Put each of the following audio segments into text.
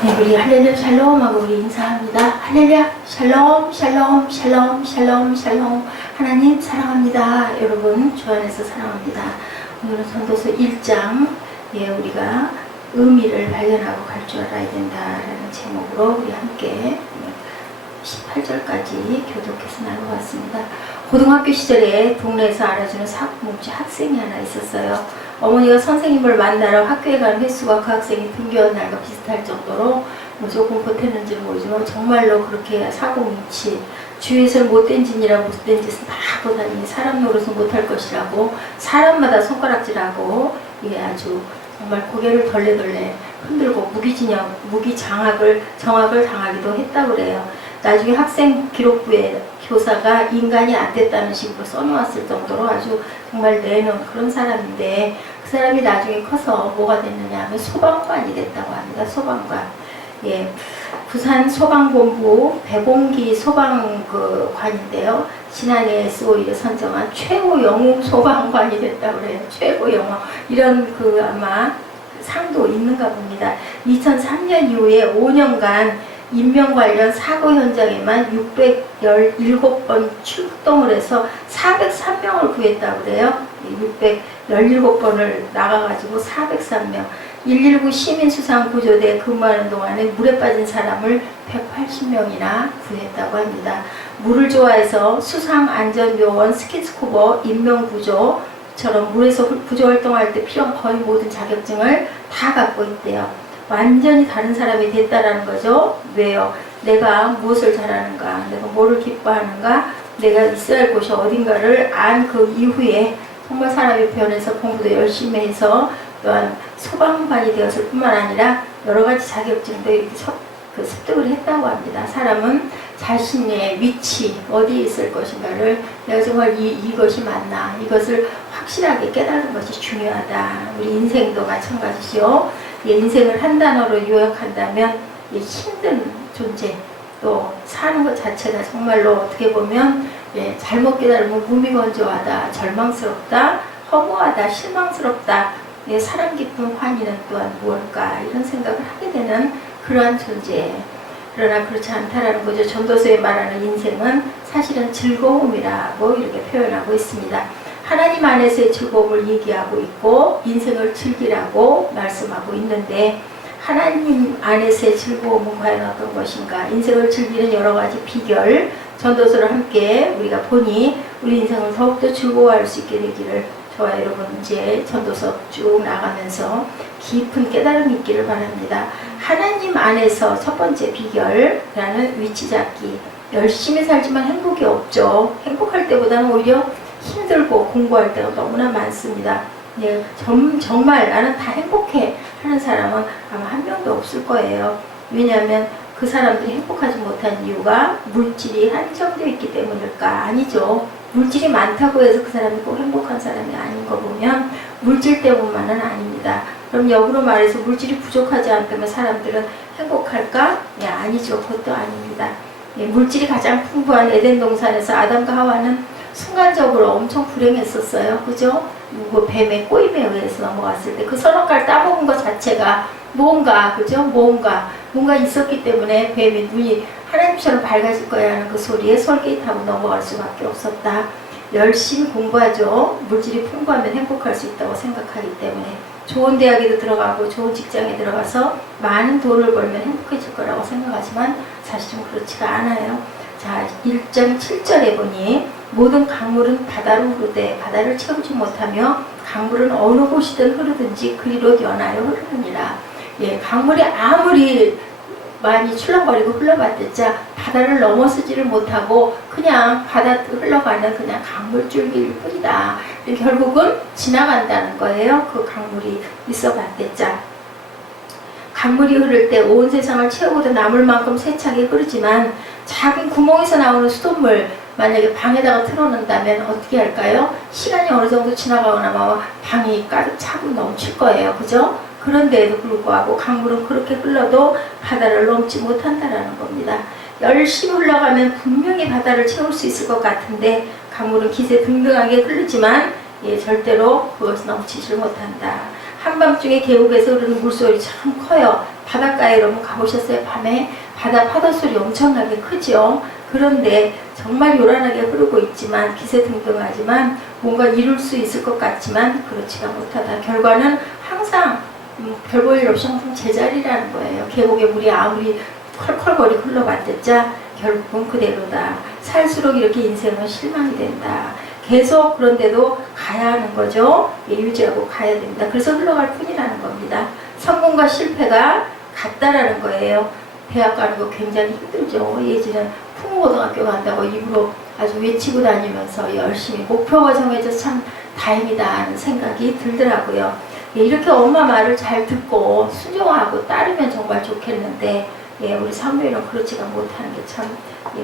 네, 우리 할렐루야 샬롬 하고 우리 인사합니다. 할렐루야 샬롬 샬롬 샬롬 샬롬 샬롬. 하나님 사랑합니다. 여러분 주 안에서 사랑합니다. 오늘은 전도서 1장 우리가 의미를 발견하고 갈 줄 알아야 된다라는 제목으로 우리 함께 18절까지 교독해서 나눠봤습니다. 고등학교 시절에 동네에서 알아주는 사고뭉치 학생이 하나 있었어요. 어머니가 선생님을 만나러 학교에 가는 횟수가 그 학생이 등교한 날과 비슷할 정도로 조금 보탰는지는 모르지만 정말로 그렇게 사고뭉치, 주위에서는 못된 짓이라 못된 짓은 다 하고 다니니 사람 노릇은 못할 것이라고 사람마다 손가락질하고 이게 아주 정말 고개를 덜레덜레 흔들고 정학을 당하기도 했다고 그래요. 나중에 학생 기록부에 교사가 인간이 안 됐다는 식으로 써놓았을 정도로 아주 정말 내놓은 그런 사람인데, 그 사람이 나중에 커서 뭐가 됐느냐 하면 소방관이 됐다고 합니다. 소방관. 부산 소방본부 배봉기 소방관인데요. 지난해 SOE에 선정한 최고 영웅 소방관이 됐다고 그래요. 최고 영웅. 이런 아마 상도 있는가 봅니다. 2003년 이후에 5년간 인명 관련 사고 현장에만 617번 출동을 해서 403명을 구했다고 그래요. 617번을 나가가지고 403명. 119 시민수상구조대에 근무하는 동안에 물에 빠진 사람을 180명이나 구했다고 합니다. 물을 좋아해서 수상안전요원, 스키스쿠버, 인명구조처럼 물에서 구조활동할 때 필요한 거의 모든 자격증을 다 갖고 있대요. 완전히 다른 사람이 됐다라는 거죠. 왜요? 내가 무엇을 잘하는가, 내가 뭐를 기뻐하는가, 내가 있어야 할 곳이 어딘가를 안 그 이후에 정말 사람이 변해서 공부도 열심히 해서 또한 소방관이 되었을 뿐만 아니라 여러 가지 자격증도 이렇게 습득을 했다고 합니다. 사람은 자신의 위치, 어디에 있을 것인가를 내가 정말 이것이 맞나, 이것을 확실하게 깨달은 것이 중요하다. 우리 인생도 마찬가지죠. 인생을 한 단어로 요약한다면 힘든 존재, 또 사는 것 자체가 정말로 어떻게 보면 잘못 깨달으면 무미건조하다, 절망스럽다, 허무하다, 실망스럽다, 사람 깊은 환희는 또한 무엇일까, 이런 생각을 하게 되는 그러한 존재. 그러나 그렇지 않다라는 거죠. 전도서에 말하는 인생은 사실은 즐거움이라고 이렇게 표현하고 있습니다. 하나님 안에서의 즐거움을 얘기하고 있고 인생을 즐기라고 말씀하고 있는데, 하나님 안에서의 즐거움은 과연 어떤 것인가, 인생을 즐기는 여러 가지 비결, 전도서를 함께 우리가 보니 우리 인생을 더욱더 즐거워할 수 있게 되기를 저와 여러분 이제 전도서 쭉 나가면서 깊은 깨달음이 있기를 바랍니다. 하나님 안에서 첫 번째 비결이라는 위치 잡기. 열심히 살지만 행복이 없죠. 행복할 때보다는 오히려 힘들고 공부할 때가 너무나 많습니다. 정말 나는 다 행복해 하는 사람은 아마 한 명도 없을 거예요. 왜냐하면 그 사람들이 행복하지 못한 이유가 물질이 한정되어 있기 때문일까? 아니죠. 물질이 많다고 해서 그 사람이 꼭 행복한 사람이 아닌 거 보면 물질 때문만은 아닙니다. 그럼 역으로 말해서 물질이 부족하지 않다면 사람들은 행복할까? 아니죠. 그것도 아닙니다. 물질이 가장 풍부한 에덴 동산에서 아담과 하와는 순간적으로 엄청 불행했었어요. 그죠? 뱀의 꼬임에 의해서 넘어갔을 때 그 선악과를 따먹은 것 자체가 뭔가, 그죠? 뭔가 있었기 때문에 뱀의 눈이 하나님처럼 밝아질 거야 하는 그 소리에 솔깃하고 넘어갈 수밖에 없었다. 열심히 공부하죠. 물질이 풍부하면 행복할 수 있다고 생각하기 때문에 좋은 대학에도 들어가고 좋은 직장에 들어가서 많은 돈을 벌면 행복해질 거라고 생각하지만 사실은 그렇지가 않아요. 자, 1장 7절에 보니 모든 강물은 바다로 흐르되 바다를 채우지 못하며 강물은 어느 곳이든 흐르든지 그리로 연하여 흐르느니라. 강물이 아무리 많이 출렁거리고 흘러봤자 바다를 넘어서지를 못하고 그냥 바다 흘러가는 그냥 강물줄기일 뿐이다. 결국은 지나간다는 거예요. 그 강물이 있어봤자. 강물이 흐를 때 온 세상을 채우고도 남을 만큼 세차게 흐르지만 작은 구멍에서 나오는 수돗물 만약에 방에다가 틀어놓는다면 어떻게 할까요? 시간이 어느 정도 지나가고 나면 방이 가득 차고 넘칠 거예요. 그죠? 그런데도 불구하고 강물은 그렇게 흘러도 바다를 넘지 못한다라는 겁니다. 열심히 흘러가면 분명히 바다를 채울 수 있을 것 같은데 강물은 기세 등등하게 흐르지만 절대로 그것을 넘치지 못한다. 한밤중에 계곡에서 흐르는 물소리 참 커요. 바닷가에 여러분 가보셨어요? 밤에 바다 파도 소리 엄청나게 크죠. 그런데 정말 요란하게 흐르고 있지만 기세등등하지만 뭔가 이룰 수 있을 것 같지만 그렇지가 못하다. 결과는 항상 별 볼 일 없이 항상 제자리라는 거예요. 계곡에 물이 아무리 컬컬거리 흘러봤댔자 결국은 그대로다. 살수록 이렇게 인생은 실망이 된다. 계속 그런데도 가야 하는 거죠. 예, 유지하고 가야 됩니다. 그래서 흘러갈 뿐이라는 겁니다. 성공과 실패가 같다라는 거예요. 대학 가는 거 굉장히 힘들죠. 예전에 풍고등학교 간다고 입으로 아주 외치고 다니면서 열심히 목표가 정해져서 참 다행이다 하는 생각이 들더라고요. 예, 이렇게 엄마 말을 잘 듣고 순종하고 따르면 정말 좋겠는데 예, 우리 사무엘은 그렇지가 못하는 게 참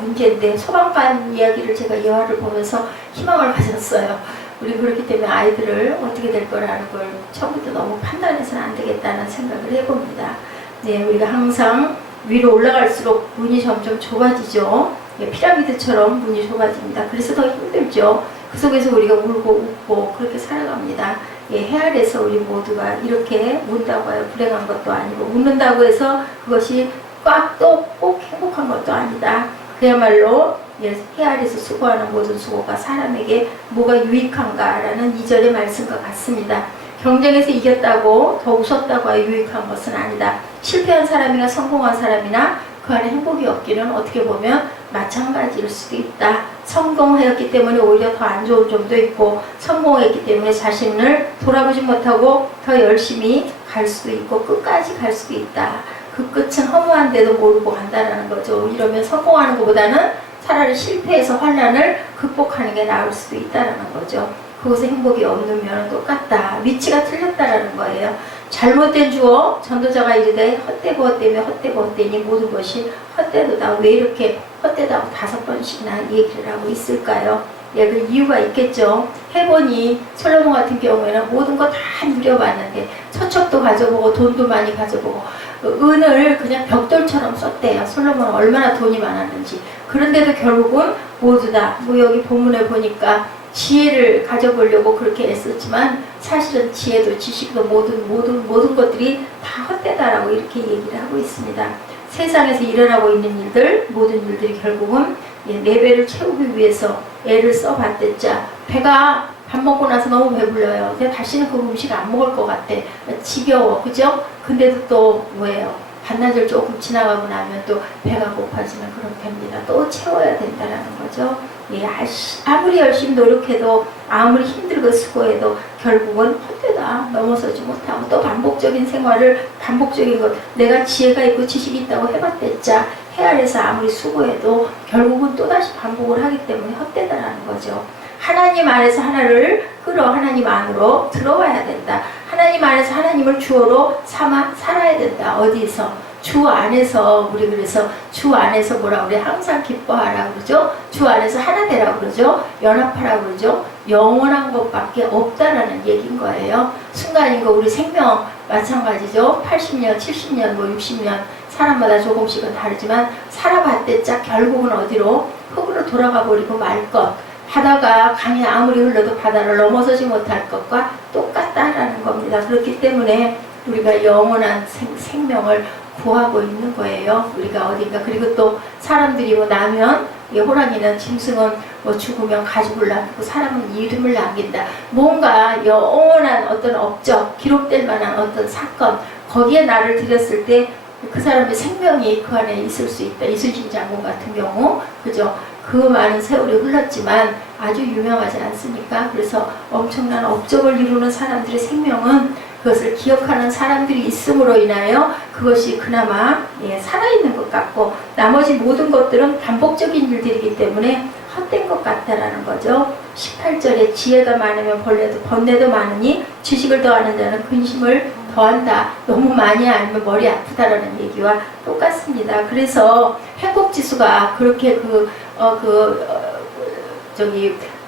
문제인데 소방관 이야기를 제가 예화를 보면서 희망을 가졌어요. 우리 그렇기 때문에 아이들을 어떻게 될 거라는 걸 처음부터 너무 판단해서는 안 되겠다는 생각을 해봅니다. 네, 우리가 항상 위로 올라갈수록 문이 점점 좁아지죠. 예, 피라미드처럼 문이 좁아집니다. 그래서 더 힘들죠. 그 속에서 우리가 울고 웃고 그렇게 살아갑니다. 예, 해아래서 우리 모두가 이렇게 운다고 해요. 불행한 것도 아니고 웃는다고 해서 그것이 꽉 또 꼭 행복한 것도 아니다. 그야말로 해아래서 수고하는 모든 수고가 사람에게 뭐가 유익한가라는 2절의 말씀과 같습니다. 경쟁에서 이겼다고 더 웃었다고 유익한 것은 아니다. 실패한 사람이나 성공한 사람이나 그 안에 행복이 없기는 어떻게 보면 마찬가지일 수도 있다. 성공하였기 때문에 오히려 더 안 좋은 점도 있고 성공했기 때문에 자신을 돌아보지 못하고 더 열심히 갈 수도 있고 끝까지 갈 수도 있다. 그 끝은 허무한데도 모르고 간다라는 거죠. 이러면 성공하는 것보다는 차라리 실패해서 환난을 극복하는 게 나을 수도 있다라는 거죠. 그것에 행복이 없으면 똑같다. 위치가 틀렸다라는 거예요. 잘못된 주어 전도자가 이르되 헛되고 헛되며 헛되고 헛되니 모든 것이 헛되도다. 왜 이렇게 헛되다고 5번씩이나 얘기를 하고 있을까요? 예, 그 이유가 있겠죠. 해보니 솔로몬 같은 경우에는 모든 거 다 누려봤는데 처첩도 가져보고 돈도 많이 가져보고 은을 그냥 벽돌처럼 썼대요. 솔로몬은 얼마나 돈이 많았는지. 그런데도 결국은 모두 다 여기 본문에 보니까 지혜를 가져보려고 그렇게 애썼지만 사실은 지혜도 지식도 모든 것들이 다 헛되다라고 이렇게 얘기를 하고 있습니다. 세상에서 일어나고 있는 일들, 모든 일들이 결국은 내 배를 채우기 위해서 애를 써봤댔자 배가 밥 먹고 나서 너무 배불러요. 근데 다시는 그 음식 안 먹을 것 같아. 지겨워. 그죠? 근데도 또 뭐예요? 반나절 조금 지나가고 나면 또 배가 고파지면 그렇게 됩니다. 또 채워야 된다는 거죠. 예, 아무리 열심히 노력해도 아무리 힘들고 수고해도 결국은 헛되다. 넘어서지 못하고 또 반복적인 생활을 반복적인 것 내가 지혜가 있고 지식이 있다고 해봤댔자 해 아래서 아무리 수고해도 결국은 또다시 반복을 하기 때문에 헛되다라는 거죠. 하나님 안에서 하나를 끌어 하나님 안으로 들어와야 된다. 하나님 안에서 하나님을 주어로 삼아 살아야 된다. 어디서? 주 안에서. 우리 그래서 주 안에서 뭐라 그래? 항상 기뻐하라 그러죠. 주 안에서 하나 되라 그러죠. 연합하라 그러죠. 영원한 것밖에 없다라는 얘기인 거예요. 순간인 거 우리 생명 마찬가지죠. 80년, 70년, 뭐 60년 사람마다 조금씩은 다르지만 살아봤댔자 결국은 어디로? 흙으로 돌아가 버리고 말 것. 바다가 강이 아무리 흘러도 바다를 넘어서지 못할 것과 똑같다라는 겁니다. 그렇기 때문에 우리가 영원한 생명을 구하고 있는 거예요. 우리가 어딘가. 그리고 또 사람들이 뭐 나면 호랑이는 짐승은 뭐 죽으면 가죽을 남기고 사람은 이름을 남긴다. 뭔가 영원한 어떤 업적, 기록될 만한 어떤 사건 거기에 나를 들였을 때 그 사람의 생명이 그 안에 있을 수 있다. 이순신 장군 같은 경우 그죠? 그 많은 세월이 흘렀지만 아주 유명하지 않습니까? 그래서 엄청난 업적을 이루는 사람들의 생명은 그것을 기억하는 사람들이 있음으로 인하여 그것이 그나마 살아있는 것 같고 나머지 모든 것들은 반복적인 일들이기 때문에 헛된 것 같다라는 거죠. 18절에 지혜가 많으면 번뇌도 많으니 지식을 더하는 자는 근심을 더한다. 너무 많이 알면 머리 아프다라는 얘기와 똑같습니다. 그래서 행복지수가 그렇게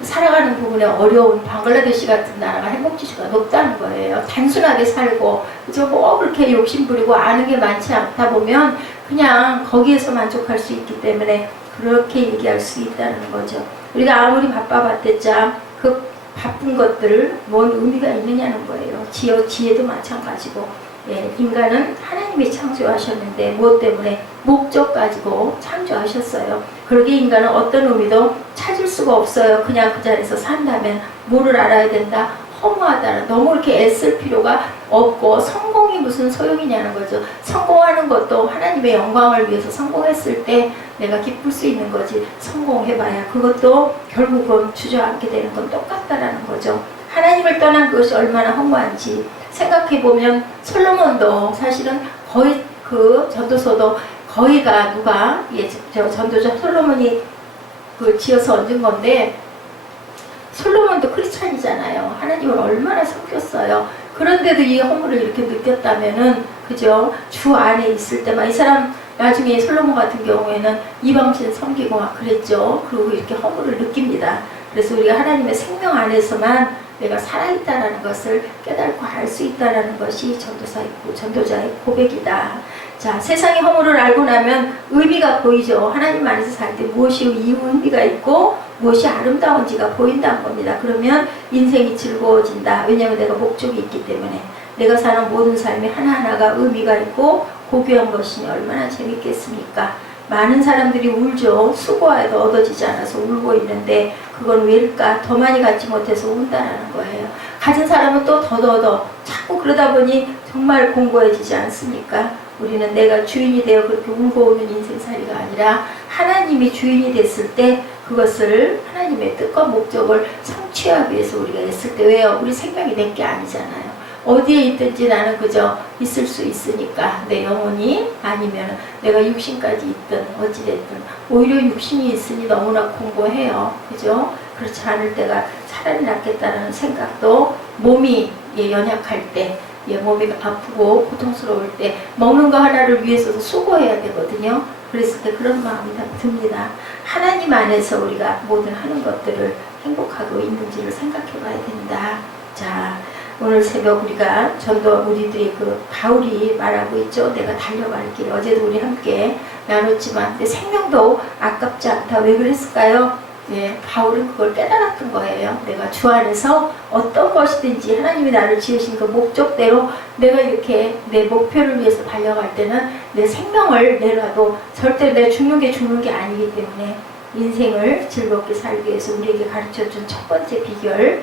살아가는 부분에 어려운 방글라데시 같은 나라가 행복지수가 높다는 거예요. 단순하게 살고 그저 뭐 그렇게 욕심부리고 아는 게 많지 않다 보면 그냥 거기에서 만족할 수 있기 때문에 그렇게 얘기할 수 있다는 거죠. 우리가 아무리 바빠봤댔자 그 바쁜 것들을 뭔 의미가 있느냐는 거예요. 지혜도 마찬가지고. 예, 인간은 하나님이 창조하셨는데 무엇 때문에 목적 가지고 창조하셨어요. 그러기에 인간은 어떤 의미도 찾을 수가 없어요. 그냥 그 자리에서 산다면 뭐를 알아야 된다? 허무하다. 너무 이렇게 애쓸 필요가 없고 성공이 무슨 소용이냐는 거죠. 성공하는 것도 하나님의 영광을 위해서 성공했을 때 내가 기쁠 수 있는 거지. 성공해봐야 그것도 결국은 주저앉게 되는 건 똑같다라는 거죠. 하나님을 떠난 그것이 얼마나 허무한지 생각해보면 솔로몬도 사실은 거의 그 전도서도 거의가 누가 저 전도자 솔로몬이 그 지어서 얹은 건데 솔로몬도 크리스찬이잖아요. 하나님을 얼마나 섬겼어요. 그런데도 이 허물을 이렇게 느꼈다면은 그죠? 주 안에 있을 때만 이 사람 나중에 솔로몬 같은 경우에는 이방신 섬기고 막 그랬죠. 그리고 이렇게 허물을 느낍니다. 그래서 우리가 하나님의 생명 안에서만 내가 살아있다라는 것을 깨닫고 알 수 있다라는 것이 전도자의 고백이다. 자, 세상의 허물을 알고 나면 의미가 보이죠. 하나님 안에서 살 때 무엇이 의미가 있고 무엇이 아름다운지가 보인다는 겁니다. 그러면 인생이 즐거워진다. 왜냐하면 내가 목적이 있기 때문에 내가 사는 모든 삶이 하나하나가 의미가 있고 고귀한 것이니 얼마나 재밌겠습니까? 많은 사람들이 울죠. 수고해도 얻어지지 않아서 울고 있는데 그건 왜일까? 더 많이 갖지 못해서 운다라는 거예요. 가진 사람은 또 더 자꾸 그러다 보니 정말 공고해지지 않습니까? 우리는 내가 주인이 되어 그렇게 울고 오는 인생살이가 아니라 하나님이 주인이 됐을 때 그것을 하나님의 뜻과 목적을 성취하기 위해서 우리가 했을 때 왜요? 우리 생명이 내 게 아니잖아요. 어디에 있든지 나는 그저 있을 수 있으니까 내 영혼이 아니면 내가 육신까지 있든 어찌됐든 오히려 육신이 있으니 너무나 공고해요. 그죠? 그렇지 않을 때가 차라리 낫겠다는 생각도 몸이 연약할 때 몸이 아프고 고통스러울 때 먹는 거 하나를 위해서도 수고해야 되거든요. 그랬을 때 그런 마음이 듭니다. 하나님 안에서 우리가 모든 하는 것들을 행복하고 있는지를 생각해 봐야 된다. 자, 오늘 새벽 우리가 전도 우리들이 그 바울이 말하고 있죠. 내가 달려갈 길. 어제도 우리 함께 나눴지만 내 생명도 아깝지 않다. 왜 그랬을까요? 예, 바울은 그걸 깨달았던 거예요. 내가 주 안에서 어떤 것이든지 하나님이 나를 지으신 그 목적대로 내가 이렇게 내 목표를 위해서 달려갈 때는 내 생명을 내놔도 절대 내 죽는 게 아니기 때문에 인생을 즐겁게 살기 위해서 우리에게 가르쳐준 첫 번째 비결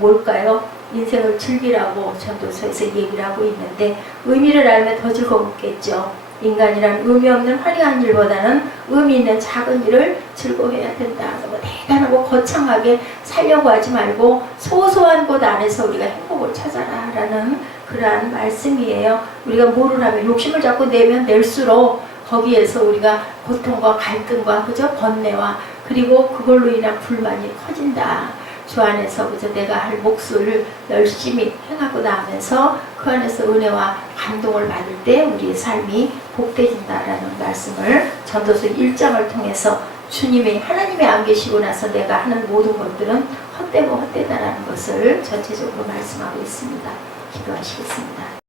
뭘까요? 인생을 즐기라고 전도서에서 얘기를 하고 있는데 의미를 알면 더 즐겁겠죠. 인간이란 의미 없는 화려한 일보다는 의미 있는 작은 일을 즐거워해야 된다. 뭐 대단하고 거창하게 살려고 하지 말고 소소한 곳 안에서 우리가 행복을 찾아라 라는 그러한 말씀이에요. 우리가 뭐를 하면 욕심을 자꾸 내면 낼수록 거기에서 우리가 고통과 갈등과 그저 번뇌와 그리고 그걸로 인한 불만이 커진다. 주 안에서 그저 내가 할 몫을 열심히 행하고 나면서 그 안에서 은혜와 감동을 받을 때 우리의 삶이 복되진다라는 말씀을 전도서 1장을 통해서 주님이 하나님이 안 계시고 나서 내가 하는 모든 것들은 헛되고 헛되다라는 것을 전체적으로 말씀하고 있습니다. 기도하시겠습니다.